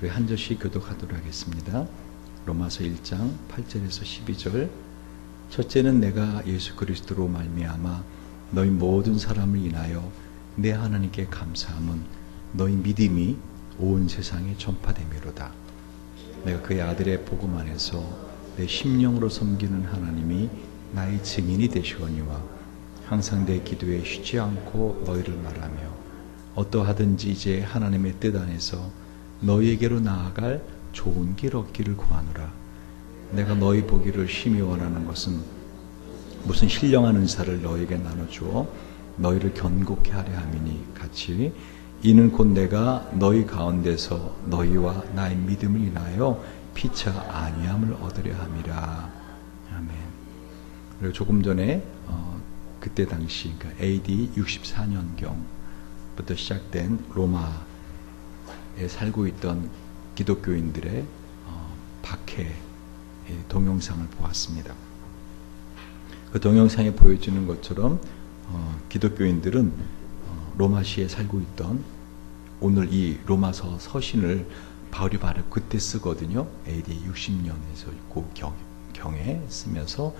우리 한 절씩 교독하도록 하겠습니다. 로마서 1장 8절에서 12절. 첫째는 내가 예수 그리스도로 말미암아 너희 모든 사람을 인하여 내 하나님께 감사함은 너희 믿음이 온 세상에 전파됨이로다. 내가 그의 아들의 복음 안에서 내 심령으로 섬기는 하나님이 나의 증인이 되시거니와 항상 내 기도에 쉬지 않고 너희를 말하며 어떠하든지 이제 하나님의 뜻 안에서 너희에게로 나아갈 좋은 길 얻기를 구하노라. 내가 너희 보기를 심히 원하는 것은 무슨 신령한 은사를 너희에게 나눠주어 너희를 견고케 하려 함이니 같이 이는 곧 내가 너희 가운데서 너희와 나의 믿음을 인하여 피차 안위함을 얻으려 함이라. 아멘. 그리고 조금 전에 그때 당시 그러니까 AD 64년경부터 시작된 로마에 살고 있던 기독교인들의 박해 동영상을 보았습니다. 그 동영상에 보여주는 것처럼 기독교인들은 로마시에 살고 있던 오늘 이 로마서 서신을 바울이 바로 그때 쓰거든요. AD 60년에서 그 경에 쓰면서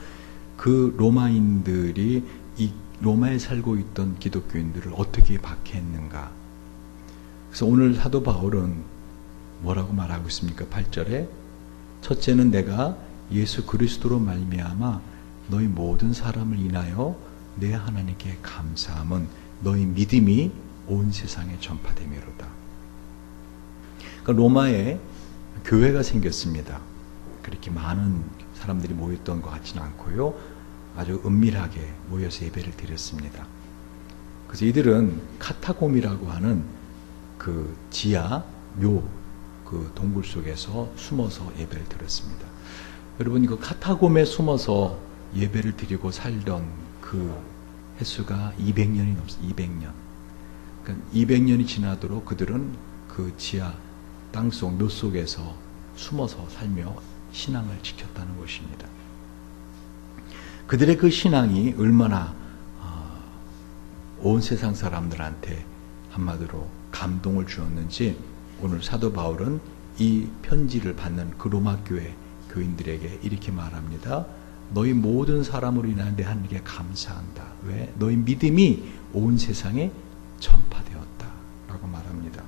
그 로마인들이 이 로마에 살고 있던 기독교인들을 어떻게 박해했는가. 그래서 오늘 사도 바울은 뭐라고 말하고 있습니까? 8절에 첫째는 내가 예수 그리스도로 말미암아 너희 모든 사람을 인하여 내 하나님께 감사함은 너희 믿음이 온 세상에 전파됨이로다. 그러니까 로마에 교회가 생겼습니다. 그렇게 많은 사람들이 모였던 것 같지는 않고요. 아주 은밀하게 모여서 예배를 드렸습니다. 그래서 이들은 카타콤이라고 하는 그 지하 묘 그 동굴 속에서 숨어서 예배를 드렸습니다. 여러분 그 카타콤에 숨어서 예배를 드리고 살던 그 횟수가 200년이 넘었어요. 200년. 그러니까 200년이 지나도록 그들은 그 지하 땅속 묘 속에서 숨어서 살며 신앙을 지켰다는 것입니다. 그들의 그 신앙이 얼마나 온 세상 사람들한테 한마디로 감동을 주었는지 오늘 사도 바울은 이 편지를 받는 그 로마 교회 교인들에게 이렇게 말합니다. 너희 모든 사람으로 인하여 내 하나님께 감사한다. 왜? 너희 믿음이 온 세상에 전파되었다. 라고 말합니다.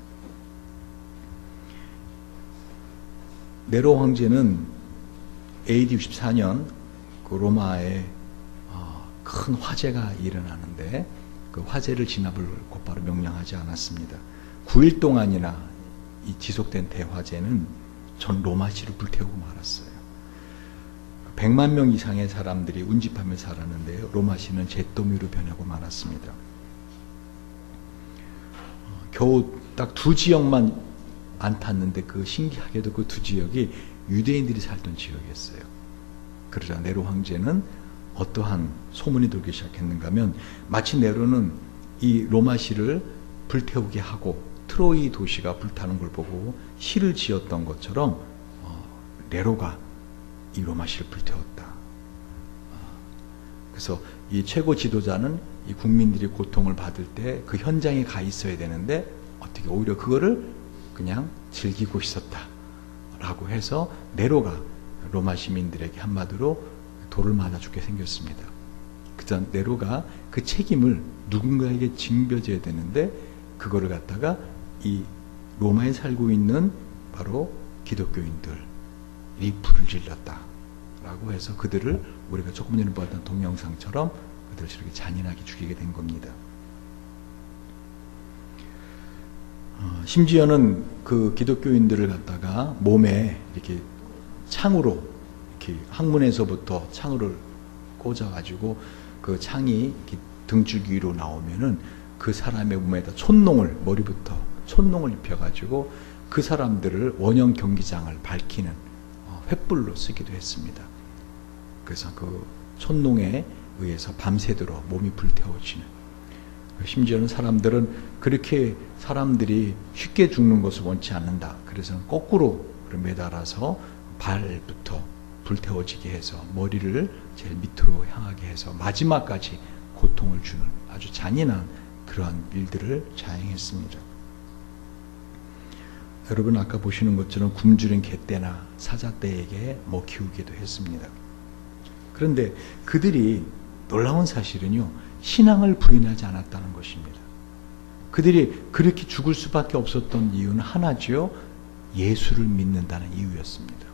네로 황제는 AD 64년 그 로마에 큰 화재가 일어나는데 그 화재를 진압을 곧바로 명령하지 않았습니다. 9일 동안이나 이 지속된 대화재는 전 로마시를 불태우고 말았어요. 100만 명 이상의 사람들이 운집하며 살았는데요. 로마시는 잿더미로 변하고 말았습니다. 겨우 딱 두 지역만 안 탔는데 그 신기하게도 그 두 지역이 유대인들이 살던 지역이었어요. 그러자 네로 황제는 어떠한 소문이 돌기 시작했는가 하면 마치 네로는 이 로마시를 불태우게 하고 트로이 도시가 불타는 걸 보고 시를 지었던 것처럼 네로가 이 로마시를 불태웠다. 그래서 이 최고 지도자는 이 국민들이 고통을 받을 때 그 현장에 가 있어야 되는데 어떻게 오히려 그거를 그냥 즐기고 있었다라고 해서 네로가 로마 시민들에게 한마디로 돌을 맞아 죽게 생겼습니다. 그래서 네로가 그 책임을 누군가에게 징벼져야 되는데 그거를 갖다가 이 로마에 살고 있는 바로 기독교인들이 불을 질렀다라고 해서 그들을 우리가 조금 전에 보았던 동영상처럼 그들을 저렇게 잔인하게 죽이게 된 겁니다. 심지어는 그 기독교인들을 갖다가 몸에 이렇게 창으로 이렇게 항문에서부터 창을 꽂아가지고 그 창이 이렇게 등줄기 위로 나오면은 그 사람의 몸에다 머리부터 촛농을 입혀가지고 그 사람들을 원형 경기장을 밝히는 횃불로 쓰기도 했습니다. 그래서 그 촛농에 의해서 밤새도록 몸이 불태워지는. 심지어는 사람들은 그렇게 사람들이 쉽게 죽는 것을 원치 않는다. 그래서 거꾸로 매달아서 발부터 불태워지게 해서 머리를 제일 밑으로 향하게 해서 마지막까지 고통을 주는 아주 잔인한 그러한 일들을 자행했습니다. 여러분 아까 보시는 것처럼 굶주린 개떼나 사자떼에게 먹히우기도 했습니다. 그런데 그들이 놀라운 사실은요, 신앙을 부인하지 않았다는 것입니다. 그들이 그렇게 죽을 수밖에 없었던 이유는 하나지요, 예수를 믿는다는 이유였습니다.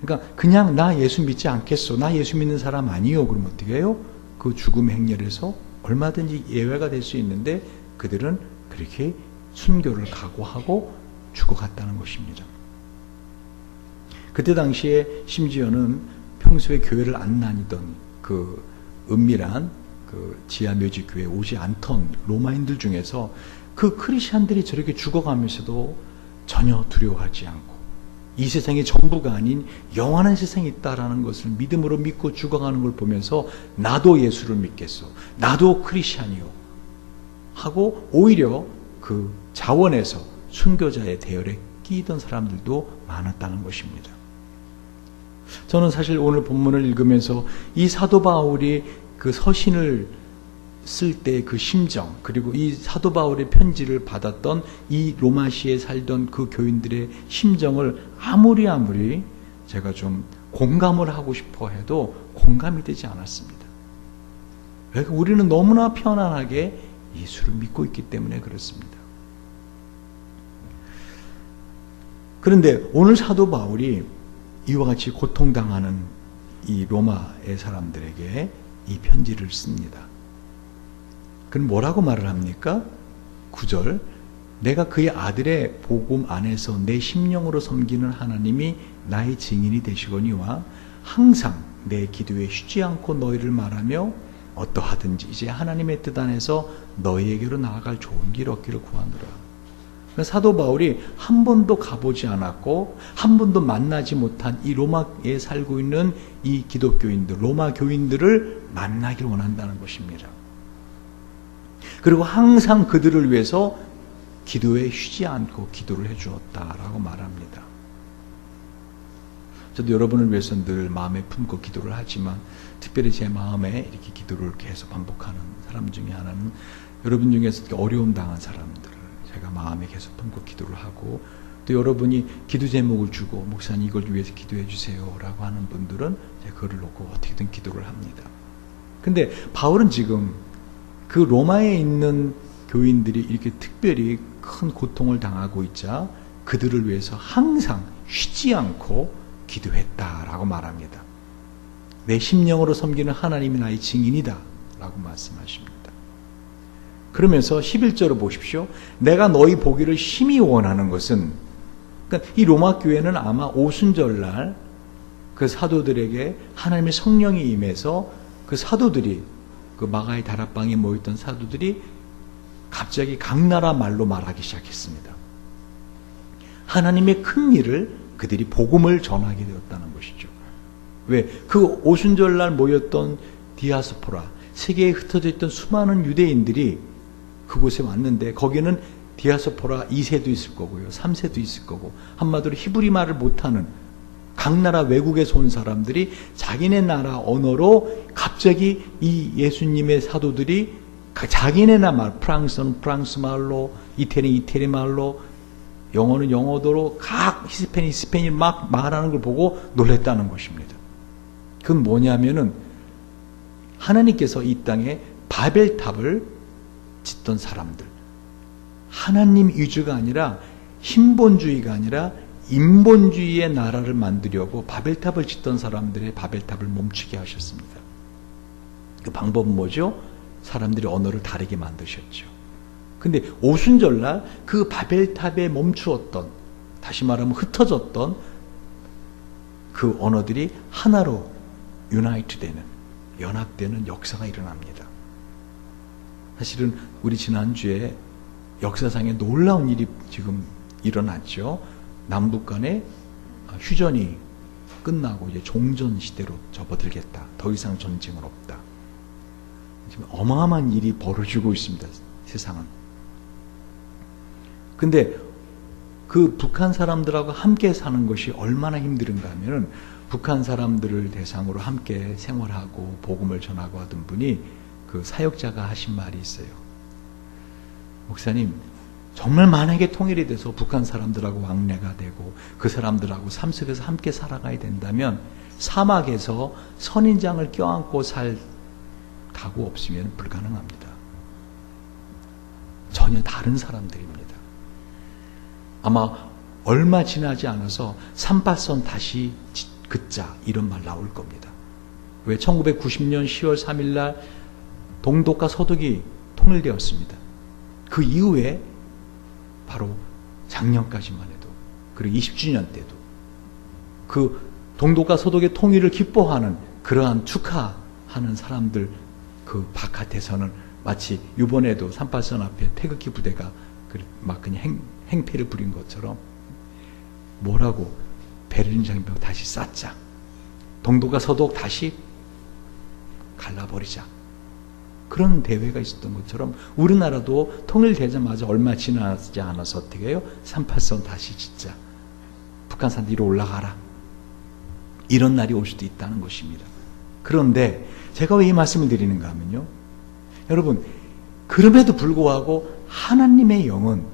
그러니까 그냥 나 예수 믿지 않겠어, 나 예수 믿는 사람 아니요, 그럼 어떻게 해요? 그 죽음 행렬에서 얼마든지 예외가 될 수 있는데 그들은 그렇게 순교를 각오하고 죽어갔다는 것입니다. 그때 당시에 심지어는 평소에 교회를 안 다니던 그 은밀한 그 지하 묘지 교회에 오지 않던 로마인들 중에서 그 크리스천들이 저렇게 죽어가면서도 전혀 두려워하지 않고 이 세상이 전부가 아닌 영원한 세상이 있다라는 것을 믿음으로 믿고 죽어가는 걸 보면서 나도 예수를 믿겠어, 나도 크리스천이요 하고 오히려 그 자원에서 순교자의 대열에 끼던 사람들도 많았다는 것입니다. 저는 사실 오늘 본문을 읽으면서 이 사도 바울이 그 서신을 쓸 때 그 심정, 그리고 이 사도 바울의 편지를 받았던 이 로마시에 살던 그 교인들의 심정을 아무리 제가 좀 공감을 하고 싶어 해도 공감이 되지 않았습니다. 왜? 우리는 너무나 편안하게 예수를 믿고 있기 때문에 그렇습니다. 그런데 오늘 사도 바울이 이와 같이 고통당하는 이 로마의 사람들에게 이 편지를 씁니다. 그럼 뭐라고 말을 합니까? 9절, 내가 그의 아들의 복음 안에서 내 심령으로 섬기는 하나님이 나의 증인이 되시거니와 항상 내 기도에 쉬지 않고 너희를 말하며 어떠하든지 이제 하나님의 뜻 안에서 너희에게로 나아갈 좋은 길 얻기를 구하노라. 사도 바울이 한 번도 가보지 않았고 한 번도 만나지 못한 이 로마에 살고 있는 이 기독교인들, 로마 교인들을 만나길 원한다는 것입니다. 그리고 항상 그들을 위해서 기도에 쉬지 않고 기도를 해주었다라고 말합니다. 저도 여러분을 위해서 늘 마음에 품고 기도를 하지만 특별히 제 마음에 이렇게 기도를 계속 반복하는 사람 중에 하나는 여러분 중에서 어려움 당한 사람들 제가 마음에 계속 품고 기도를 하고, 또 여러분이 기도 제목을 주고 목사님 이걸 위해서 기도해 주세요 라고 하는 분들은 제가 그걸 놓고 어떻게든 기도를 합니다. 근데 바울은 지금 그 로마에 있는 교인들이 이렇게 특별히 큰 고통을 당하고 있자 그들을 위해서 항상 쉬지 않고 기도했다라고 말합니다. 내 심령으로 섬기는 하나님이 나의 증인이다 라고 말씀하십니다. 그러면서 11절을 보십시오. 내가 너희 보기를 심히 원하는 것은, 그러니까 이 로마 교회는 아마 오순절날 그 사도들에게 하나님의 성령이 임해서 그 사도들이 그 마가의 다락방에 모였던 사도들이 갑자기 각 나라 말로 말하기 시작했습니다. 하나님의 큰 일을 그들이 복음을 전하게 되었다는 것이죠. 왜? 그 오순절날 모였던 디아스포라, 세계에 흩어져 있던 수많은 유대인들이 그곳에 왔는데 거기는 디아스포라 2세도 있을 거고요, 3세도 있을 거고, 한마디로 히브리 말을 못하는 각 나라 외국에서 온 사람들이 자기네 나라 언어로 갑자기 이 예수님의 사도들이 자기네 나라 말, 프랑스는 프랑스 말로, 이태리는 이태리 말로, 영어는 영어도로 각 히스패닉 막 말하는 걸 보고 놀랬다는 것입니다. 그건 뭐냐면은 하나님께서 이 땅에 바벨탑을 짓던 사람들, 하나님 위주가 아니라 신본주의가 아니라 인본주의의 나라를 만들려고 바벨탑을 짓던 사람들의 바벨탑을 멈추게 하셨습니다. 그 방법은 뭐죠? 사람들이 언어를 다르게 만드셨죠. 근데 오순절날 그 바벨탑에 멈추었던, 다시 말하면 흩어졌던 그 언어들이 하나로 유나이트 되는, 연합되는 역사가 일어납니다. 사실은 우리 지난주에 역사상에 놀라운 일이 지금 일어났죠. 남북 간의 휴전이 끝나고 이제 종전 시대로 접어들겠다. 더 이상 전쟁은 없다. 지금 어마어마한 일이 벌어지고 있습니다. 세상은. 근데 그 북한 사람들하고 함께 사는 것이 얼마나 힘든가 하면은 북한 사람들을 대상으로 함께 생활하고 복음을 전하고 하던 분이 그 사역자가 하신 말이 있어요. 목사님, 정말 만약에 통일이 돼서 북한 사람들하고 왕래가 되고 그 사람들하고 삶 속에서 함께 살아가야 된다면 사막에서 선인장을 껴안고 살 각오 없으면 불가능합니다. 전혀 다른 사람들입니다. 아마 얼마 지나지 않아서 38선 다시 긋자 이런 말 나올 겁니다. 왜 1990년 10월 3일 날 동독과 서독이 통일되었습니다. 그 이후에 바로 작년까지만 해도 그리고 20주년 때도 그 동독과 서독의 통일을 기뻐하는 그러한 축하하는 사람들 그 바깥에서는 마치 이번에도 38선 앞에 태극기 부대가 막 그냥 행패를 부린 것처럼 뭐라고 베를린 장벽 다시 쌓자, 동독과 서독 다시 갈라버리자, 그런 대회가 있었던 것처럼 우리나라도 통일되자마자 얼마 지나지 않아서 어떻게 해요? 38선 다시 짓자, 북한산 위로 올라가라, 이런 날이 올 수도 있다는 것입니다. 그런데 제가 왜 이 말씀을 드리는가 하면요, 여러분, 그럼에도 불구하고 하나님의 영은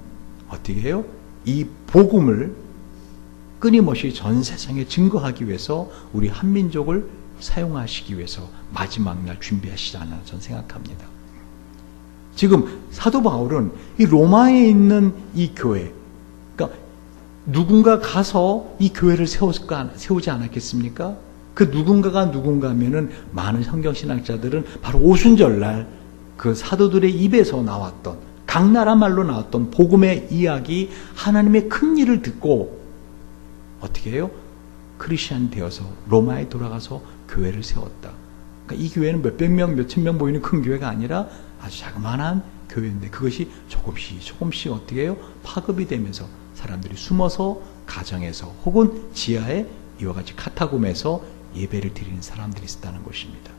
어떻게 해요? 이 복음을 끊임없이 전 세상에 증거하기 위해서 우리 한민족을 사용하시기 위해서 마지막 날 준비하시지 않나 저는 생각합니다. 지금 사도 바울은 이 로마에 있는 이 교회, 그러니까 누군가 가서 이 교회를 세우지 않았겠습니까? 그 누군가가 누군가면은 많은 성경신학자들은 바로 오순절날 그 사도들의 입에서 나왔던 각 나라 말로 나왔던 복음의 이야기, 하나님의 큰 일을 듣고 어떻게 해요? 크리스찬 되어서 로마에 돌아가서 교회를 세웠다. 그러니까 이 교회는 몇백 명, 몇천 명 모이는 큰 교회가 아니라 아주 자그마한 교회인데 그것이 조금씩 어떻게 해요? 파급이 되면서 사람들이 숨어서 가정에서 혹은 지하에 이와 같이 카타콤에서 예배를 드리는 사람들이 있었다는 것입니다.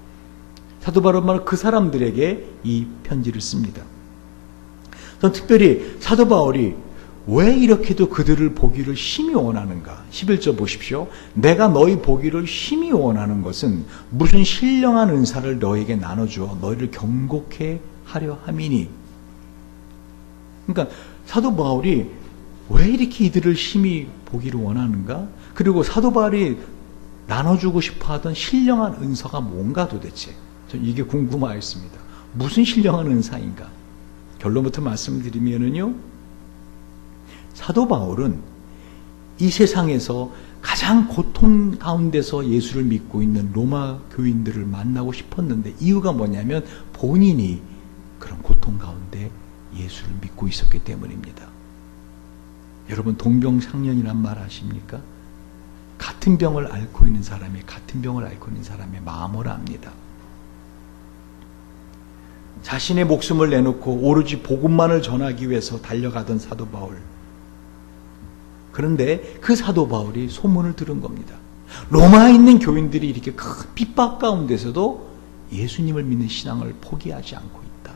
사도 바울은 그 사람들에게 이 편지를 씁니다. 저는 특별히 사도 바울이 왜 이렇게도 그들을 보기를 심히 원하는가? 11절 보십시오. 내가 너희 보기를 심히 원하는 것은 무슨 신령한 은사를 너에게 나눠주어 너희를 경고케 하려 함이니. 그러니까 사도 바울이 왜 이렇게 이들을 심히 보기를 원하는가? 그리고 사도 바울이 나눠주고 싶어하던 신령한 은사가 뭔가 도대체? 저는 이게 궁금하였습니다. 무슨 신령한 은사인가? 결론부터 말씀드리면은요, 사도 바울은 이 세상에서 가장 고통 가운데서 예수를 믿고 있는 로마 교인들을 만나고 싶었는데 이유가 뭐냐면 본인이 그런 고통 가운데 예수를 믿고 있었기 때문입니다. 여러분, 동병상련이란 말 아십니까? 같은 병을 앓고 있는 사람이 같은 병을 앓고 있는 사람의 마음을 압니다. 자신의 목숨을 내놓고 오로지 복음만을 전하기 위해서 달려가던 사도 바울. 그런데 그 사도 바울이 소문을 들은 겁니다. 로마에 있는 교인들이 이렇게 큰 핍박 가운데서도 예수님을 믿는 신앙을 포기하지 않고 있다.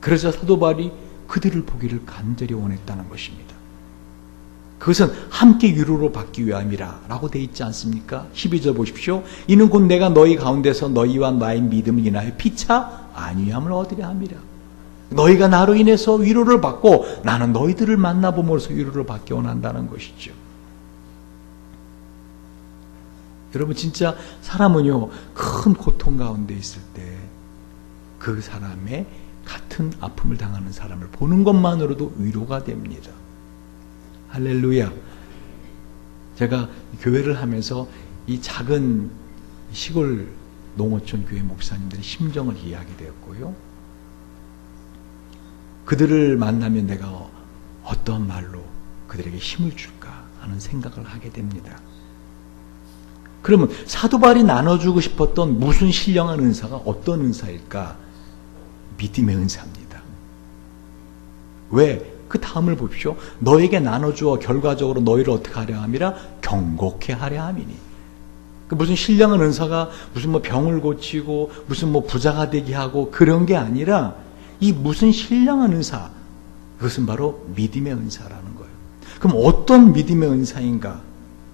그래서 사도 바울이 그들을 보기를 간절히 원했다는 것입니다. 그것은 함께 위로를 받기 위함이라 라고 되어 있지 않습니까? 12절 보십시오. 이는 곧 내가 너희 가운데서 너희와 나의 믿음을 인하여 피차 안위함을 얻으려 함이라. 너희가 나로 인해서 위로를 받고 나는 너희들을 만나봄으로써 위로를 받기 원한다는 것이죠. 여러분, 진짜 사람은요, 큰 고통 가운데 있을 때 그 사람의 같은 아픔을 당하는 사람을 보는 것만으로도 위로가 됩니다. 할렐루야. 제가 교회를 하면서 이 작은 시골 농어촌 교회 목사님들의 심정을 이해하게 되었고요. 그들을 만나면 내가 어떤 말로 그들에게 힘을 줄까 하는 생각을 하게 됩니다. 그러면 사도 바울이 나눠주고 싶었던 무슨 신령한 은사가 어떤 은사일까? 믿음의 은사입니다. 왜? 그 다음을 보십시오. 너에게 나눠주어 결과적으로 너희를 어떻게 하려 함이라? 경고케 하려 함이니. 무슨 신령한 은사가 무슨 뭐 병을 고치고 무슨 뭐 부자가 되게 하고 그런 게 아니라 이 무슨 신령한 은사, 그것은 바로 믿음의 은사라는 거예요. 그럼 어떤 믿음의 은사인가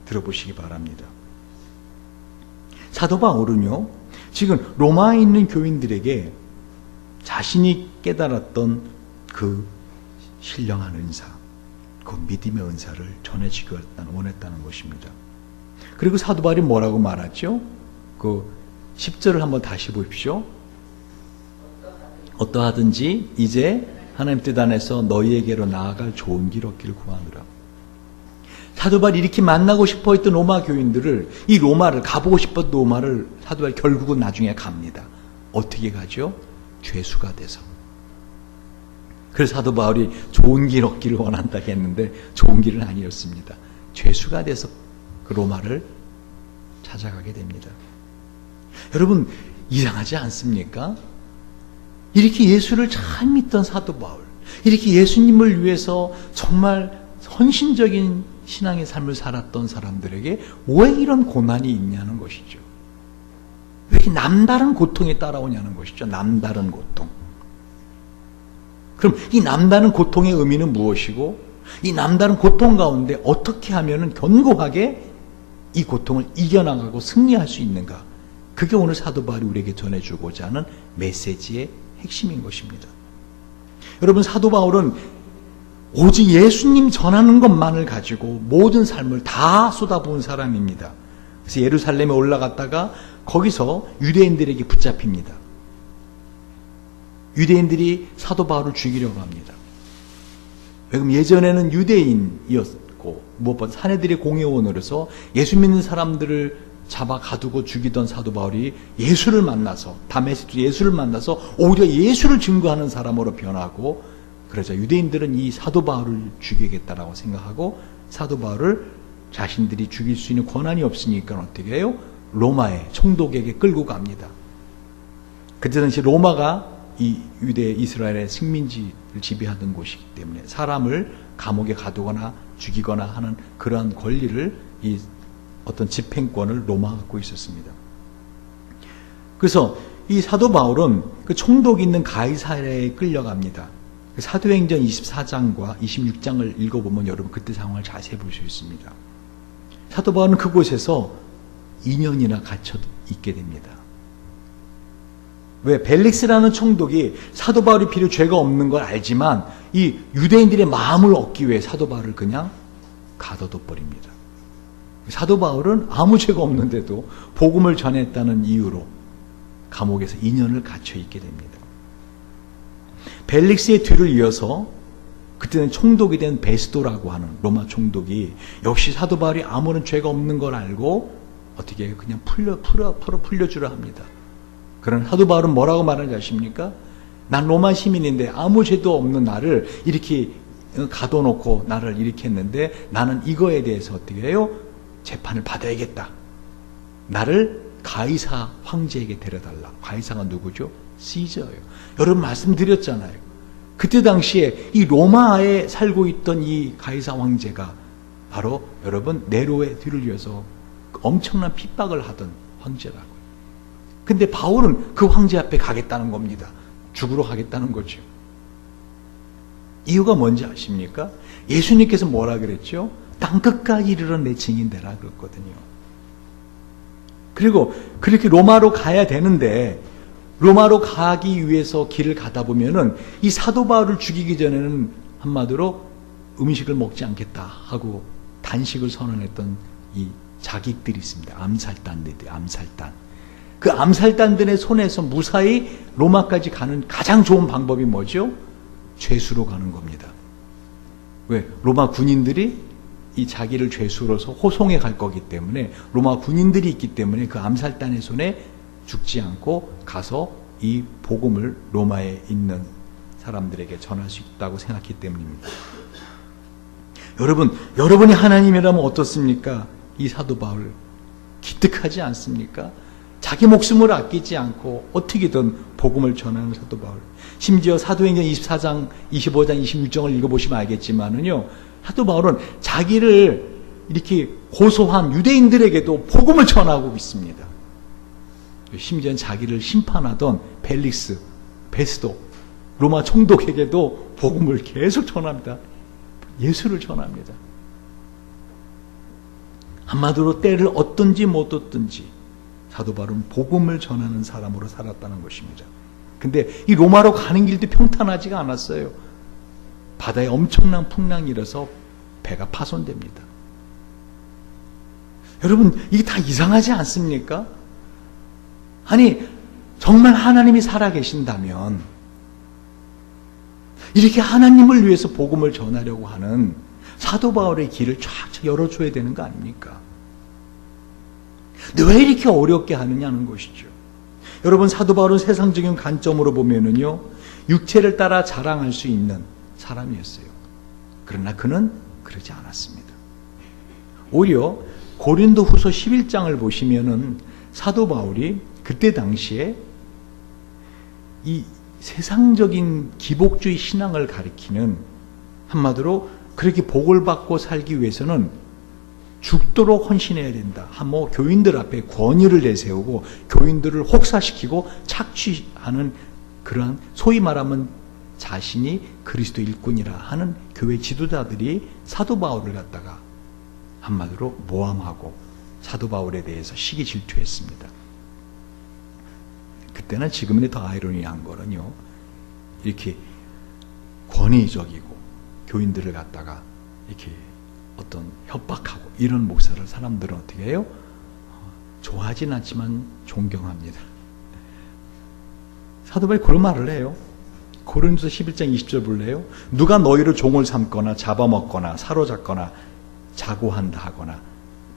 들어보시기 바랍니다. 사도 바울은요, 지금 로마에 있는 교인들에게 자신이 깨달았던 그 신령한 은사, 그 믿음의 은사를 전해주기 원했다는 것입니다. 그리고 사도 바울이 뭐라고 말하죠? 그 10절을 한번 다시 보십시오. 어떠하든지 이제 하나님 뜻 안에서 너희에게로 나아갈 좋은 길 얻기를 구하노라. 사도 바울이 이렇게 만나고 싶어 했던 로마 교인들을, 이 로마를, 가보고 싶었던 로마를 사도 바울이 결국은 나중에 갑니다. 어떻게 가죠? 죄수가 돼서. 그래서 사도 바울이 좋은 길 얻기를 원한다 했는데 좋은 길은 아니었습니다. 죄수가 돼서 그 로마를 찾아가게 됩니다. 여러분, 이상하지 않습니까? 이렇게 예수를 잘 믿던 사도 바울, 이렇게 예수님을 위해서 정말 헌신적인 신앙의 삶을 살았던 사람들에게 왜 이런 고난이 있냐는 것이죠. 왜 이렇게 남다른 고통이 따라오냐는 것이죠. 남다른 고통. 그럼 이 남다른 고통의 의미는 무엇이고, 이 남다른 고통 가운데 어떻게 하면 견고하게 이 고통을 이겨나가고 승리할 수 있는가? 그게 오늘 사도 바울이 우리에게 전해주고자 하는 메시지의 핵심인 것입니다. 여러분, 사도 바울은 오직 예수님 전하는 것만을 가지고 모든 삶을 다 쏟아부은 사람입니다. 그래서 예루살렘에 올라갔다가 거기서 유대인들에게 붙잡힙니다. 유대인들이 사도 바울을 죽이려고 합니다. 왜냐하면 예전에는 유대인이었고 무엇보다 사내들의 공회원으로서 예수 믿는 사람들을 잡아 가두고 죽이던 사도 바울이 예수를 만나서, 다메섹에서 예수를 만나서 오히려 예수를 증거하는 사람으로 변하고, 그러자 유대인들은 이 사도 바울을 죽이겠다라고 생각하고 사도 바울을 자신들이 죽일 수 있는 권한이 없으니까 어떻게 해요? 로마의 총독에게 끌고 갑니다. 그때 당시 로마가 이 유대 이스라엘의 식민지를 지배하던 곳이기 때문에 사람을 감옥에 가두거나 죽이거나 하는 그러한 권리를, 이 어떤 집행권을 로마가 갖고 있었습니다. 그래서 이 사도 바울은 그 총독이 있는 가이사랴에 끌려갑니다. 사도행전 24장과 26장을 읽어보면 여러분 그때 상황을 자세히 볼 수 있습니다. 사도 바울은 그곳에서 2년이나 갇혀 있게 됩니다. 왜? 벨릭스라는 총독이 사도 바울이 비록 죄가 없는 걸 알지만 이 유대인들의 마음을 얻기 위해 사도 바울을 그냥 가둬둬 버립니다. 사도 바울은 아무 죄가 없는데도 복음을 전했다는 이유로 감옥에서 2년을 갇혀 있게 됩니다. 벨릭스의 뒤를 이어서 그때는 총독이 된 베스도라고 하는 로마 총독이 역시 사도 바울이 아무런 죄가 없는 걸 알고 어떻게 해요? 그냥 풀려주라 합니다. 그러나 사도 바울은 뭐라고 말하는지 아십니까? 난 로마 시민인데 아무 죄도 없는 나를 이렇게 가둬놓고 나를 이렇게 했는데 나는 이거에 대해서 어떻게 해요? 재판을 받아야겠다. 나를 가이사 황제에게 데려달라. 가이사가 누구죠? 시저예요. 여러분 말씀드렸잖아요. 그때 당시에 이 로마에 살고 있던 이 가이사 황제가 바로 여러분 네로의 뒤를 이어서 엄청난 핍박을 하던 황제라고요. 근데 바울은 그 황제 앞에 가겠다는 겁니다. 죽으러 가겠다는 거죠. 이유가 뭔지 아십니까? 예수님께서 뭐라 그랬죠? 땅끝까지 이르러 내 증인 되라 그랬거든요. 그리고 그렇게 로마로 가야 되는데 로마로 가기 위해서 길을 가다 보면은 이 사도 바울을 죽이기 전에는 한마디로 음식을 먹지 않겠다 하고 단식을 선언했던 이 자객들이 있습니다. 암살단들이, 암살단. 그 암살단들의 손에서 무사히 로마까지 가는 가장 좋은 방법이 뭐죠? 죄수로 가는 겁니다. 왜? 로마 군인들이 이 자기를 죄수로서 호송해 갈 거기 때문에, 로마 군인들이 있기 때문에 그 암살단의 손에 죽지 않고 가서 이 복음을 로마에 있는 사람들에게 전할 수 있다고 생각했기 때문입니다. 여러분이 하나님이라면 어떻습니까? 이 사도 바울 기특하지 않습니까? 자기 목숨을 아끼지 않고 어떻게든 복음을 전하는 사도 바울. 심지어 사도행전 24장, 25장, 26장을 읽어보시면 알겠지만은요, 사도 바울은 자기를 이렇게 고소한 유대인들에게도 복음을 전하고 있습니다. 심지어는 자기를 심판하던 벨릭스, 베스도, 로마 총독에게도 복음을 계속 전합니다. 예수를 전합니다. 한마디로 때를 얻든지 못 얻든지 사도 바울은 복음을 전하는 사람으로 살았다는 것입니다. 근데 이 로마로 가는 길도 평탄하지가 않았어요. 바다에 엄청난 풍랑이 일어서 배가 파손됩니다. 여러분, 이게 다 이상하지 않습니까? 아니, 정말 하나님이 살아계신다면 이렇게 하나님을 위해서 복음을 전하려고 하는 사도 바울의 길을 쫙 열어줘야 되는 거 아닙니까? 근데 왜 이렇게 어렵게 하느냐는 것이죠. 여러분, 사도 바울은 세상적인 관점으로 보면은요, 육체를 따라 자랑할 수 있는 사람이었어요. 그러나 그는 그러지 않았습니다. 오히려 고린도 후서 11장을 보시면은 사도 바울이 그때 당시에 이 세상적인 기복주의 신앙을 가리키는, 한마디로 그렇게 복을 받고 살기 위해서는 죽도록 헌신해야 된다. 뭐 교인들 앞에 권위를 내세우고 교인들을 혹사시키고 착취하는 그러한, 소위 말하면 자신이 그리스도 일꾼이라 하는 교회 지도자들이 사도 바울을 갖다가 한마디로 모함하고 사도 바울에 대해서 시기 질투했습니다. 그때는 지금은 더 아이러니한 거는요, 이렇게 권위적이고 교인들을 갖다가 이렇게 어떤 협박하고 이런 목사를 사람들은 어떻게 해요? 좋아하진 않지만 존경합니다. 사도 바울이 그런 말을 해요. 고린도서 11장 20절 볼래요? 누가 너희를 종을 삼거나 잡아먹거나 사로잡거나 자고한다 하거나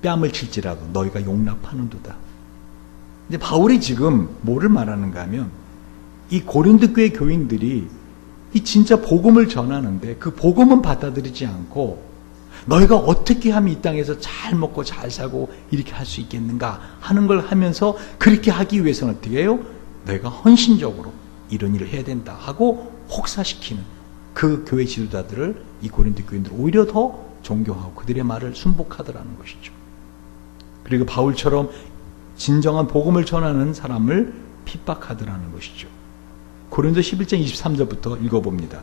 뺨을 칠지라도 너희가 용납하는도다. 근데 바울이 지금 뭐를 말하는가 하면, 이 고린도 교회 교인들이 이 진짜 복음을 전하는데 그 복음은 받아들이지 않고 너희가 어떻게 하면 이 땅에서 잘 먹고 잘 살고 이렇게 할 수 있겠는가 하는 걸 하면서, 그렇게 하기 위해서는 어떻게 해요? 너희가 헌신적으로 이런 일을 해야 된다 하고 혹사시키는 그 교회 지도자들을 이 고린도 교인들 오히려 더 존경하고 그들의 말을 순복하더라는 것이죠. 그리고 바울처럼 진정한 복음을 전하는 사람을 핍박하더라는 것이죠. 고린도 11장 23절부터 읽어봅니다.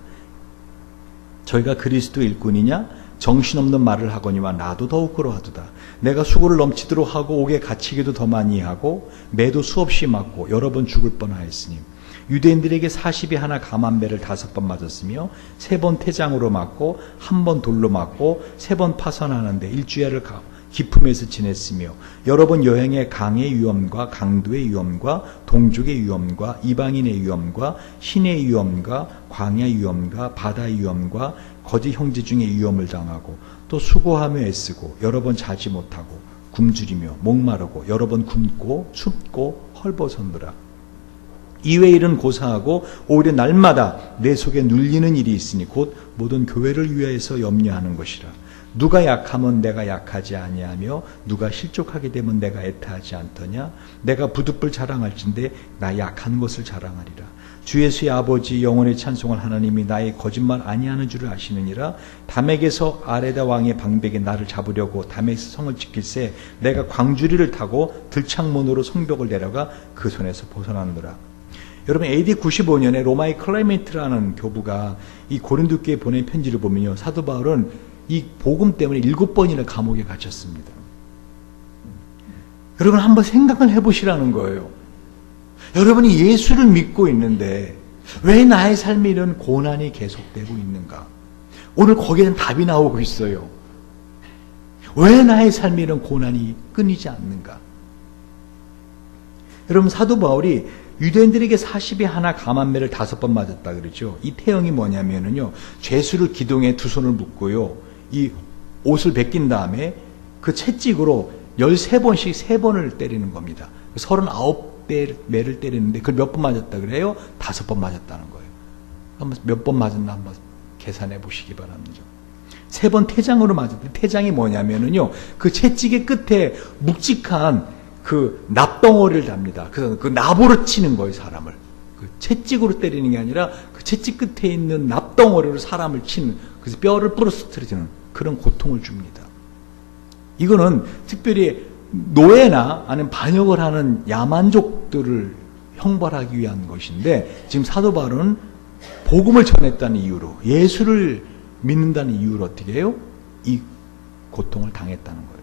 저희가 그리스도 일꾼이냐? 정신없는 말을 하거니와 나도 더욱 그러하도다. 내가 수고를 넘치도록 하고 옥에 갇히기도 더 많이 하고 매도 수없이 맞고 여러 번 죽을 뻔하였으니 유대인들에게 40에 하나 감한 배를 5번 맞았으며 3번 태장으로 맞고 1번 돌로 맞고 3번 파선하는데 일주일을 기품에서 지냈으며 여러 번 여행의 강의 위험과 강도의 위험과 동족의 위험과 이방인의 위험과 신의 위험과 광야 위험과 바다의 위험과 거짓 형제 중에 위험을 당하고 또 수고하며 애쓰고 여러 번 자지 못하고 굶주리며 목마르고 여러 번 굶고 춥고 헐벗었노라. 이외 일은 고사하고 오히려 날마다 내 속에 눌리는 일이 있으니 곧 모든 교회를 위하여서 염려하는 것이라. 누가 약하면 내가 약하지 아니하며 누가 실족하게 되면 내가 애타하지 않더냐. 내가 부득불 자랑할진대 나 약한 것을 자랑하리라. 주 예수의 아버지 영원의 찬송을 하나님이 나의 거짓말 아니하는 줄을 아시느니라. 담에게서 아레다 왕의 방백에 나를 잡으려고 담에서 성을 지킬새 내가 광주리를 타고 들창문으로 성벽을 내려가 그 손에서 벗어났노라. 여러분, AD 95년에 로마의 클레멘트라는 교부가 이 고린도 교회에 보낸 편지를 보면요, 사도 바울은 이 복음 때문에 7번이나 감옥에 갇혔습니다. 여러분, 한번 생각을 해보시라는 거예요. 여러분이 예수를 믿고 있는데 왜 나의 삶에 이런 고난이 계속되고 있는가? 오늘 거기에는 답이 나오고 있어요. 왜 나의 삶에 이런 고난이 끊이지 않는가? 여러분, 사도 바울이 유대인들에게 40에 하나 감한 배를 5번 맞았다 그러죠. 이 태형이 뭐냐면요, 죄수를 기둥에 2손을 묶고요, 이 옷을 벗긴 다음에 그 채찍으로 13번씩 3번을 때리는 겁니다. 39배를 때리는데 그걸 몇 번 맞았다 그래요? 5번 맞았다는 거예요. 한번 몇 번 맞았나 한번 계산해 보시기 바랍니다. 3번 태장으로 맞았는데, 태장이 뭐냐면요, 그 채찍의 끝에 묵직한 그 납덩어리를 답니다. 그래서 그 납으로 치는 거예요, 사람을. 그 채찍으로 때리는 게 아니라 그 채찍 끝에 있는 납덩어리로 사람을 치는, 그래서 뼈를 부러뜨리는 그런 고통을 줍니다. 이거는 특별히 노예나 아니면 반역을 하는 야만족들을 형벌하기 위한 것인데, 지금 사도 바울은 복음을 전했다는 이유로, 예수를 믿는다는 이유로 어떻게 해요? 이 고통을 당했다는 거예요.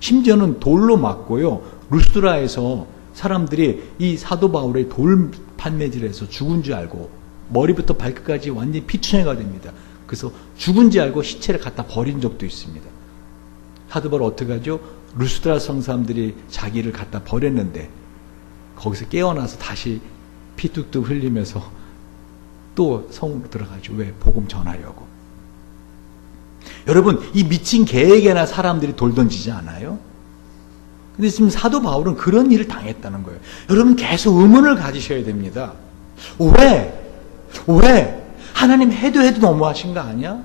심지어는 돌로 맞고요, 루스드라에서 사람들이 이 사도 바울의 돌 판매질에서 죽은 줄 알고 머리부터 발끝까지 완전히 피투성이가 됩니다. 그래서 죽은지 알고 시체를 갖다 버린 적도 있습니다. 사도 바울 어떻게 하죠? 루스드라 성 사람들이 자기를 갖다 버렸는데 거기서 깨어나서 다시 피 뚝뚝 흘리면서 또 성으로 들어가죠. 왜? 복음 전하려고. 여러분, 이 미친 개에게나 사람들이 돌 던지지 않아요? 근데 지금 사도 바울은 그런 일을 당했다는 거예요. 여러분 계속 의문을 가지셔야 됩니다. 왜? 하나님 해도 너무하신 거 아니야?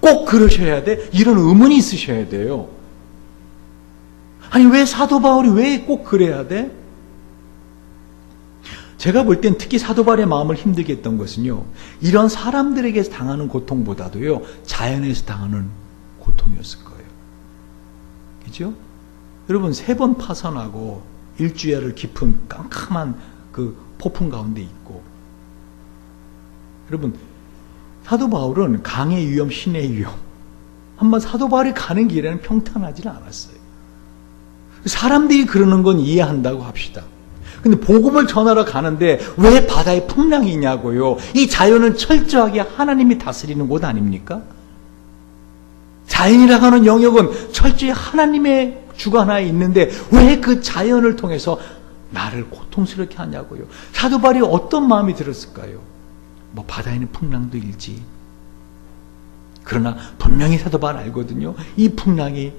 꼭 그러셔야 돼? 이런 의문이 있으셔야 돼요. 아니 왜 사도 바울이 왜 꼭 그래야 돼? 제가 볼 땐 특히 사도 바울의 마음을 힘들게 했던 것은요, 이런 사람들에게서 당하는 고통보다도요, 자연에서 당하는 고통이었을 거예요. 그죠? 여러분, 3번 파선하고 일주일을 깊은 깜깜한 그 폭풍 가운데 있고, 여러분, 사도 바울은 강의 위험, 신의 위험, 한번 사도 바울이 가는 길에는 평탄하지 않았어요. 사람들이 그러는 건 이해한다고 합시다. 근데 복음을 전하러 가는데 왜 바다에 풍랑이 있냐고요. 이 자연은 철저하게 하나님이 다스리는 곳 아닙니까? 자연이라고 하는 영역은 철저히 하나님의 주관하에 있는데 왜 그 자연을 통해서 나를 고통스럽게 하냐고요. 사도 바울이 어떤 마음이 들었을까요? 뭐 바다에는 풍랑도 일지. 그러나 분명히 사도 바울 알거든요. 이 풍랑이